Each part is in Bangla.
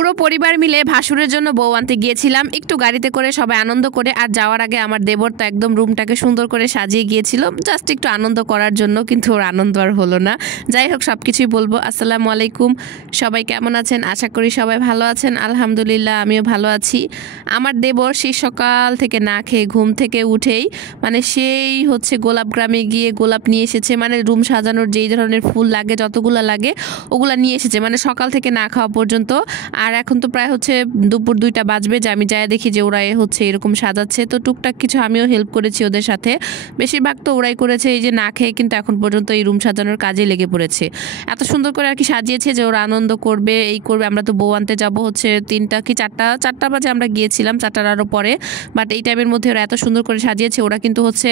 পুরো পরিবার মিলে ভাসুরের জন্য বউ আনতে গিয়েছিলাম, একটু গাড়িতে করে সবাই আনন্দ করে। আর যাওয়ার আগে আমার দেবর তো একদম রুমটাকে সুন্দর করে সাজিয়ে গিয়েছিল জাস্ট একটু আনন্দ করার জন্য, কিন্তু ওর আনন্দ আর হলো না। যাই হোক, সব কিছুই বলবো। আসসালামু আলাইকুম, সবাই কেমন আছেন? আশা করি সবাই ভালো আছেন। আলহামদুলিল্লাহ, আমিও ভালো আছি। আমার দেবর সেই সকাল থেকে না খেয়ে ঘুম থেকে উঠেই সেই হচ্ছে গোলাপ গ্রামে গিয়ে গোলাপ নিয়ে এসেছে, রুম সাজানোর যেই ধরনের ফুল লাগে যতগুলো লাগে ওগুলা নিয়ে এসেছে, সকাল থেকে না খাওয়া পর্যন্ত। আর এখন তো প্রায় হচ্ছে দুপুর 2টা বাজবে, যে আমি যাই দেখি যে ওরা হচ্ছে এরকম সাজাচ্ছে। তো টুকটাক কিছু আমিও হেল্প করেছি ওদের সাথে, বেশিরভাগ তো ওরাই করেছে। এই যে না খেয়ে কিন্তু এখন পর্যন্ত এই রুম সাজানোর কাজে লেগে পড়েছে। এত সুন্দর করে আর কি সাজিয়েছে যে ওরা আনন্দ করবে, এই করবে। আমরা তো বউ আনতে যাবো হচ্ছে 3টা কি 4টা বাজে আমরা গিয়েছিলাম, 4টার আরও পরে। বাট এই টাইমের মধ্যে ওরা এত সুন্দর করে সাজিয়েছে। ওরা কিন্তু হচ্ছে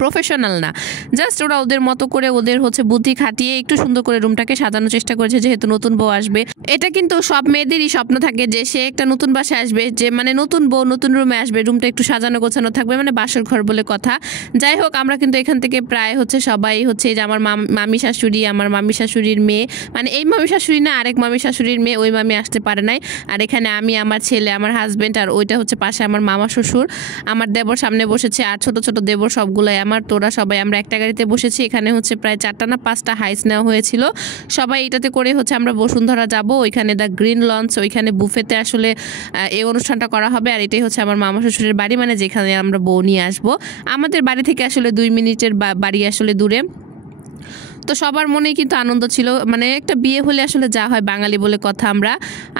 প্রফেশনাল না, জাস্ট ওরা ওদের মতো করে ওদের হচ্ছে বুদ্ধি খাটিয়ে একটু সুন্দর করে রুমটাকে সাজানোর চেষ্টা করেছে, যেহেতু নতুন বউ আসবে। এটা কিন্তু সব মেয়েদেরই স্বপ্ন থাকে যে সে একটা নতুন বাসায় আসবে, যে নতুন বউ নতুন রুমে আসবে, রুমটা একটু সাজানো গোছানো থাকবে, বাসর ঘর বলে কথা। যাই হোক, আমরা কিন্তু এখান থেকে প্রায় হচ্ছে সবাই হচ্ছে যে আমার মামি শাশুড়ি, আমার মামি শাশুড়ির মেয়ে, এই মামি শাশুড়ি না, আরেক মামি শাশুড়ির মেয়ে, ওই মামি আসতে পারে নাই। আর এখানে আমি, আমার ছেলে, আমার হাজবেন্ড, আর ওইটা হচ্ছে পাশে আমার মামা শ্বশুর। আমার দেবর সামনে বসেছে, আর ছোট ছোট দেবর সবগুলাই আমার। তোরা সবাই আমরা একটা গাড়িতে বসেছি। এখানে হচ্ছে প্রায় 4টা না 5টা হাইস নেওয়া হয়েছিল। সবাই এটাতে করে হচ্ছে আমরা বসুন্ধরা যাব, ওইখানে দ্য গ্রিন লঞ্চ, ওইখানে বুফেতে আসলে এই অনুষ্ঠানটা করা হবে। আর এটাই হচ্ছে আমার মামা শ্বশুরের বাড়ি, যেখানে আমরা বউ নিয়ে আসবো। আমাদের বাড়ি থেকে আসলে 2 মিনিটের বাড়ি আসলে দূরে। তো সবার মনেই কিন্তু আনন্দ ছিল, একটা বিয়ে হলে আসলে যা হয় বাঙালি বলে কথা আমরা।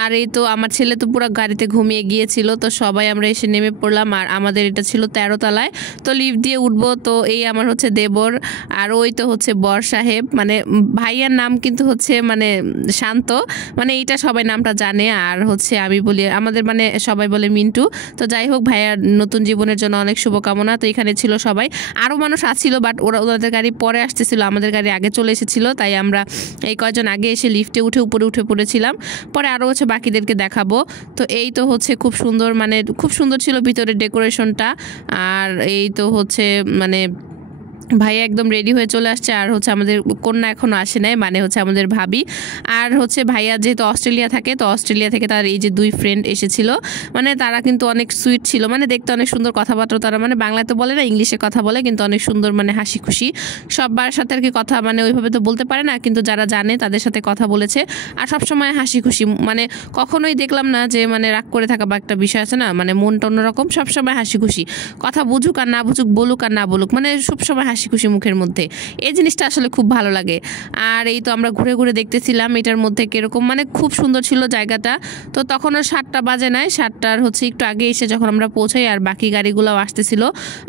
আর এই তো আমার ছেলে তো পুরো গাড়িতে ঘুমিয়ে গিয়েছিল। তো সবাই আমরা এসে নেমে পড়লাম, আর আমাদের এটা ছিল 13 তলায়। তো লিফট দিয়ে উঠবো। তো এই আমার হচ্ছে দেবর, আর ওই তো হচ্ছে বর সাহেব, ভাইয়ার নাম কিন্তু হচ্ছে শান্ত, এইটা সবাই নামটা জানে। আর হচ্ছে আমি বলি আমাদের সবাই বলে মিন্টু। তো যাই হোক, ভাইয়ার নতুন জীবনের জন্য অনেক শুভকামনা। তো এখানে ছিল সবাই, আরও মানুষ আসছিল, বাট ওদের গাড়ি পরে আসতেছিল, আমাদের গাড়ি আগে চলে এসেছিল। তাই আমরা এই কয়েকজন আগে এসে লিফটে উপরে উঠে পড়েছিলাম। পরে আরও হচ্ছে বাকিদেরকে দেখাবো। তো এই তো হচ্ছে খুব সুন্দর, খুব সুন্দর ছিল ভিতরের ডেকোরেশনটা। আর এই তো হচ্ছে ভাইয়া একদম রেডি হয়ে চলে আসছে। আর হচ্ছে আমাদের কন্যা এখনও আসে নাই, হচ্ছে আমাদের ভাবি। আর হচ্ছে ভাইয়া যেহেতু অস্ট্রেলিয়া থাকে, তো অস্ট্রেলিয়া থেকে তার এই যে 2 ফ্রেন্ড এসেছিল। তারা কিন্তু অনেক সুইট ছিল, দেখতে অনেক সুন্দর কথাবার্তা। তারা বাংলায় তো বলে না, ইংলিশে কথা বলে, কিন্তু অনেক সুন্দর, হাসি খুশি। সবার সাথে আর কি কথা ওইভাবে তো বলতে পারে না, কিন্তু যারা জানে তাদের সাথে কথা বলেছে। আর সবসময় হাসি খুশি, কখনোই দেখলাম না যে রাগ করে থাকা বা একটা বিষয় আছে না, মনটা অন্যরকম। সবসময় হাসি খুশি, কথা বুঝুক আর না বুঝুক, বলুক আর না বলুক, সবসময় হাসি খুশি মুখের মধ্যে। এই জিনিসটা আসলে খুব ভালো লাগে। আর এই তো আমরা ঘুরে ঘুরে দেখতেছিলাম এটার মধ্যে কিরকম, খুব সুন্দর ছিল জায়গাটা। তো তখনও 7টা বাজে নাই, 7টার হচ্ছে একটু আগে এসে যখন আমরা পৌঁছাই, আর বাকি গাড়িগুলোও আসতেছিল।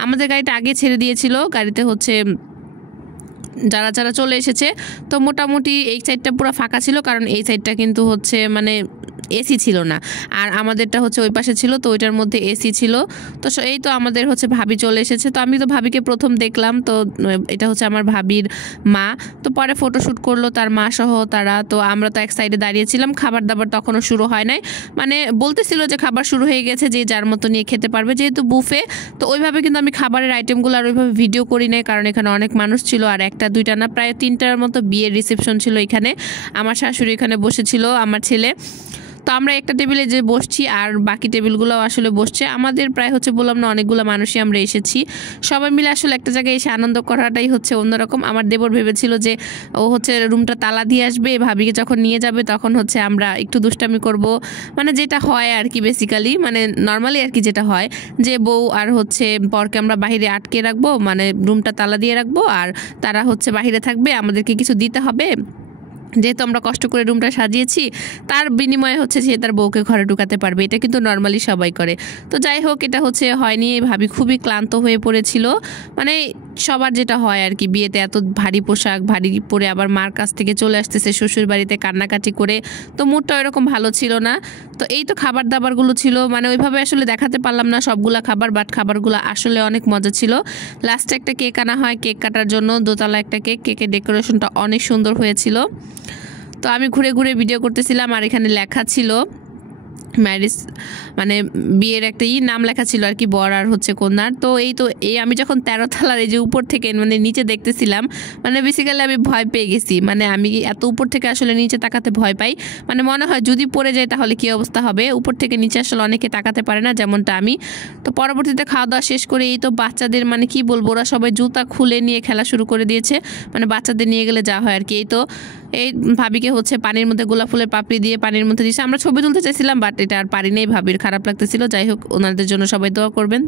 আমাদের গাড়িটা আগে ছেড়ে দিয়েছিল, গাড়িতে হচ্ছে যারা যারা চলে এসেছে। তো মোটামুটি এই সাইডটা পুরো ফাঁকা ছিল, কারণ এই সাইডটা কিন্তু হচ্ছে এসি ছিল না, আর আমাদেরটা হচ্ছে ওই পাশে ছিল, তো ওইটার মধ্যে এসি ছিল। তো এই তো আমাদের হচ্ছে ভাবি চলে এসেছে। তো আমি তো ভাবিকে প্রথম দেখলাম, তো এটা হচ্ছে আমার ভাবির মা। তো পরে ফটোশ্যুট করলো তার মা সহ তারা। তো আমরা তো এক সাইডে দাঁড়িয়েছিলাম, খাবার দাবার তখনও শুরু হয় নাই, বলতেছিল যে খাবার শুরু হয়ে গেছে, যে যার মতো নিয়ে খেতে পারবে, যেহেতু বুফে। তো ওইভাবে কিন্তু আমি খাবারের আইটেমগুলো আর ওইভাবে ভিডিও করি নাই, কারণ এখানে অনেক মানুষ ছিল। আর 1টা 2টা না, প্রায় 3টার মতো বিয়ের রিসেপশন ছিল এখানে। আমার শাশুড়ি এখানে বসেছিল, আমার ছেলে। তো আমরা একটা টেবিলে যে বসছি, আর বাকি টেবিলগুলোও আসলে বসছে। আমাদের প্রায় হচ্ছে বললাম না, অনেকগুলো মানুষই আমরা এসেছি। সবাই মিলে আসলে একটা জায়গায় এসে আনন্দ করাটাই হচ্ছে অন্যরকম। আমার দেবর ভেবেছিল যে ও হচ্ছে রুমটা তালা দিয়ে আসবে, ভাবিকে যখন নিয়ে যাবে তখন হচ্ছে আমরা একটু দুষ্টামি করব, যেটা হয় আর কি বেসিক্যালি, নর্মালি আর কি যেটা হয়, যে বউ আর হচ্ছে বরকে আমরা বাহিরে আটকে রাখবো, রুমটা তালা দিয়ে রাখবো, আর তারা হচ্ছে বাহিরে থাকবে, আমাদেরকে কিছু দিতে হবে, যেহেতু আমরা কষ্ট করে রুমটা সাজিয়েছি, তার বিনিময়ে হচ্ছে সে তার বউকে ঘরে ঢুকাতে পারবে। এটা কিন্তু নর্মালি সবাই করে। তো যাই হোক, এটা হচ্ছে হয়নি। ভাবি খুবই ক্লান্ত হয়ে পড়েছিল, সবার যেটা হয় আর কি, বিয়েতে এত ভারী পোশাক ভারী পরে আবার মার কাছ থেকে চলে আসতেছে শ্বশুর বাড়িতে কান্নাকাটি করে। তো মুডটা এরকম ভালো ছিল না। তো এই তো খাবার দাবারগুলো ছিল, ওইভাবে আসলে দেখাতে পারলাম না সবগুলা খাবার, বাট খাবারগুলো আসলে অনেক মজা ছিল। লাস্টে একটা কেক আনা হয়, কেক কাটার জন্য দোতলা একটা কেক। কেকের ডেকোরেশনটা অনেক সুন্দর হয়েছিল। তো আমি ঘুরে ঘুরে ভিডিও করতেছিলাম, আর এখানে লেখা ছিল ম্যারেজ মানে বিয়ের একটা নাম লেখা ছিল আর কি, বর আর হচ্ছে কন্যার। তো এই আমি যখন 13 তলার এই যে উপর থেকে মানে নিচে দেখতেছিলাম, মানে বেসিক্যালি আমি ভয় পেয়ে গেছি। মানে আমি এত উপর থেকে আসলে নিচে তাকাতে ভয় পাই, মানে মনে হয় যদি পড়ে যায় তাহলে কি অবস্থা হবে। উপর থেকে নিচে আসলে অনেকে তাকাতে পারে না, যেমনটা আমি। তো পরবর্তীতে খাওয়া দাওয়া শেষ করে এই তো বাচ্চাদের মানে কি বলবো, ওরা সবাই জুতা খুলে নিয়ে খেলা শুরু করে দিয়েছে। মানে বাচ্চাদের নিয়ে গেলে যা হয় আর কি। এই ভাবিকে হচ্ছে পানির মধ্যে গোলাপ ফুলের পাপড়ি দিয়ে পানির মধ্যে দিয়েছে। আমরা ছবি তুলতে চাইছিলাম, বাট এটা আর পারি নাই, ভাবির খারাপ লাগতেছিল। যাই হোক, ওনাদের জন্য সবাই দোয়া করবেন।